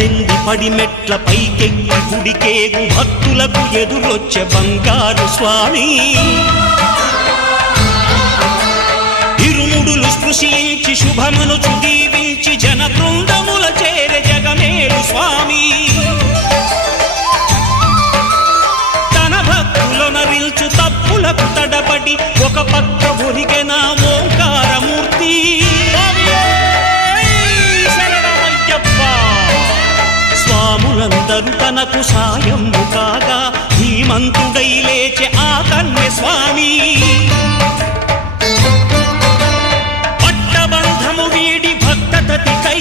పద్దెంది పడిమెట్ల పైకెక్కి గుడికేగు భక్తులకు ఎదురొచ్చే బంగారు స్వామి ఇరుముడులు స్పృశించి శుభమనుచు దీవించి జన బృందముల చేరే జగమేలు స్వామి తన భక్తులొనరిల్చు తప్పులకు తడబడి ఒక పక్క ఒరిగెన ఓంకారమూర్తి స్వాములందరూ తనకు సాయము కాగా ధీమంతుడై లేచే ఆ కన్య స్వామి పట్టబంధము వీడి భక్తతతికై